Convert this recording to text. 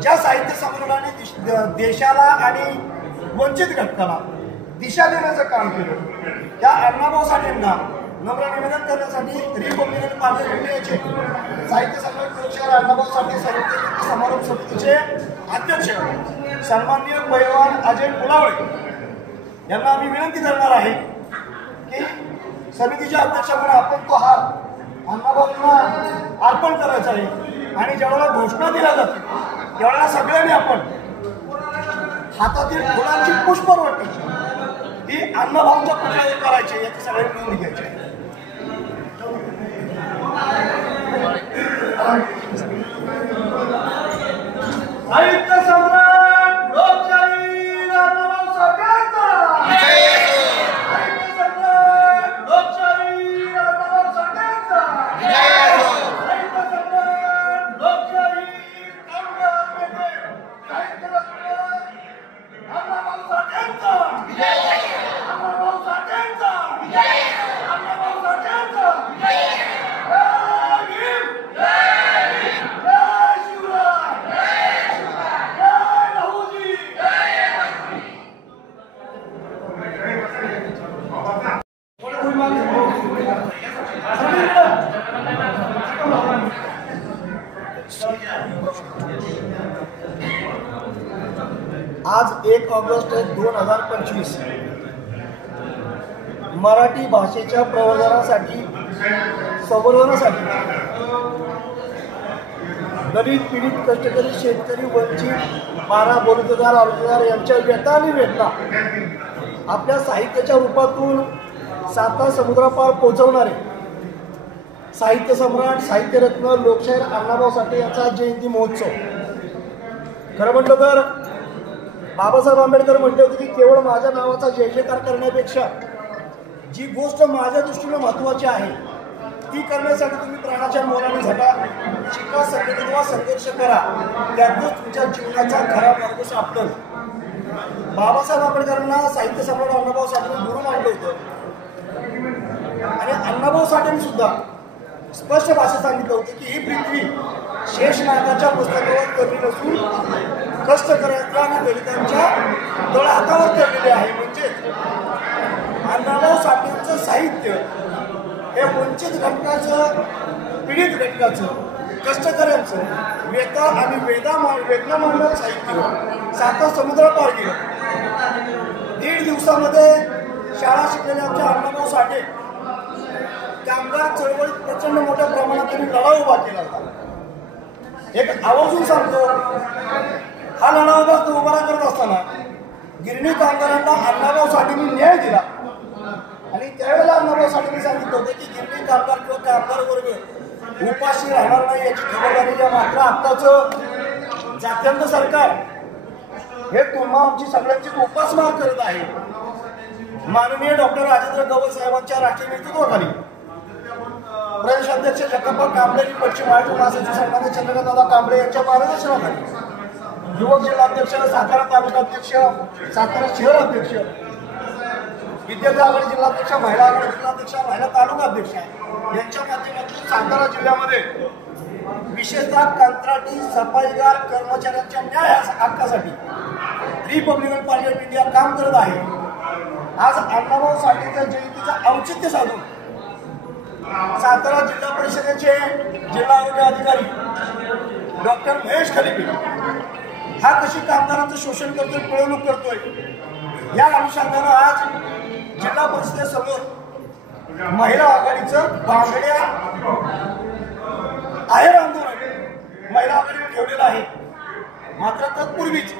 ज्या साहित्य संमेलनाने देशाला आणि वंचित घटकाला दिशा देण्याचं काम केलं, त्या अण्णाभाऊ साठेंना नम्र निवेदन करण्यासाठी रिपब्लिकन पार्टी ऑफ इंडियाचे साहित्य संमेलन शहर अण्णाभाऊ साठे साहित्य समारोप समितीचे अध्यक्ष सन्माननीय पैलवान अजय पुलावळे यांना आम्ही विनंती करणार आहे की समितीच्या अध्यक्ष म्हणून आपण तो हार अण्णाभाऊंना अर्पण करायचा आहे आणि ज्यावेळेला घोषणा दिल्या जाते त्यावेळेला सगळ्यांनी आपण हातातील फुलांची पुष्पवृष्टी ही अण्णाभाऊंच्या पुतळ्यावर करायची, याची सगळ्यांनी नोंद घ्यायची. साहित्य सम्राट लोकशाही अण्णाभाऊ साठेंचा साहित्य सम्राट लोकशाही अण्णाभाऊ साठेंचा साहित्य सम्राट लोकशाही कामगार नेते साहित्य सम्राट अण्णाभाऊ साठेंचा अण्णाभाऊ साठेंचा अण्णाभाऊ साठेंचा आज 1 ऑगस्ट 2025 मराठी भाषेच्या प्रवर्धनासाठी संवर्धनासाठी दलित पीडित कष्टकरी शेतकरी वंचित बारा बेरोजगार अर्जदार यांच्या व्यथा आणि वेदना आपल्या साहित्याच्या रूपातून 7 समुद्रापार पोहोचवणारे साहित्य सम्राट साहित्यरत्न लोकशाहीर अण्णाभाऊ साठे यांचा जयंती महोत्सव. खरं म्हटलं तर बाबासाहेब आंबेडकर म्हटले होते की केवळ माझ्या नावाचा जय जयकार करण्यापेक्षा जी गोष्ट माझ्या दृष्टीने महत्त्वाची आहे ती करण्यासाठी तुम्ही प्राणाच्या मोलाने झटा, शिका, संघटित संघर्ष करा, त्यातूनच तुमच्या जीवनाचा खरा मार्ग सापडेल. बाबासाहेब आंबेडकरांना साहित्य सम्राट अण्णाभाऊ साठेंनी गुरु मानलं होतं आणि अण्णाभाऊ साठेंनी सुद्धा स्पष्ट भाषेत सांगितलं होतं की ही पृथ्वी शेषनागाच्या पुस्तकावर करली नसून कष्टकऱ्यांच्या आणि दलितांच्या तळहातावर करलेली आहे. म्हणजे अण्णाभाऊ साठेंचं साहित्य हे वंचित घटकाचं, पीडित घटकाचं, कष्टकऱ्यांचं वेता आणि वेदना मांडणारं साहित्य 7 समुद्र पार गेलं. 1.5 दिवसामध्ये शाळा शिकलेल्या अण्णाभाऊ साठे कामगार चळवळीत प्रचंड मोठ्या प्रमाणात त्यांनी लढा उभा केला होता. एक आवर्जून सांगतो, हा लढा उभा करत असताना गिरणी कामगारांना अण्णाभाऊ साठेंनी न्याय दिला आणि त्यावेळेला अण्णाभाऊ साठेंनी सांगितलं होतं की गिरणी कामगार किंवा कामगार वर्ग उपाशी राहणार नाही याची खबरदारी घ्या. मात्र आत्ताचं जात्यंत सरकार हे तुम्हा आमची सगळ्यांची उपासमार करत आहे. माननीय डॉक्टर राजेंद्र गवई साहेबांच्या राष्ट्रीय नेतृत्वाखाली प्रदेशाध्यक्ष जगदंबा कांबळे, पश्चिम महाराष्ट्र महासचिव सन्माननीय चंद्रकांतदादा कांबळे यांच्या मार्गदर्शनाखाली युवक जिल्हाध्यक्ष, सातारा तालुकाध्यक्ष, सातारा शहर अध्यक्ष, विद्यार्थी आघाडी जिल्हाध्यक्ष, महिला आघाडी जिल्हाध्यक्ष, महिला तालुका अध्यक्ष यांच्या माध्यमातून सातारा जिल्ह्यामध्ये विशेषतः कंत्राटी सफाईगार कर्मचाऱ्यांच्या न्याय हक्कासाठी रिपब्लिकन पार्टी ऑफ इंडिया काम करत आहे. आज अण्णाभाऊ साठेंच्या जयंतीचं औचित्य साधून सातारा जिल्हा परिषदेचे जिल्हा आरोग्य अधिकारी डॉक्टर महेश खलिपे हा कशी कामगारांचं शोषण करतोय, पिळवणूक करतोय, या अनुषंगानं आज जिल्हा परिषदेसमोर महिला आघाडीचं बांगड्या आहेर आंदोलन महिला आघाडीने ठेवलेलं आहे. मात्र तत्पूर्वीच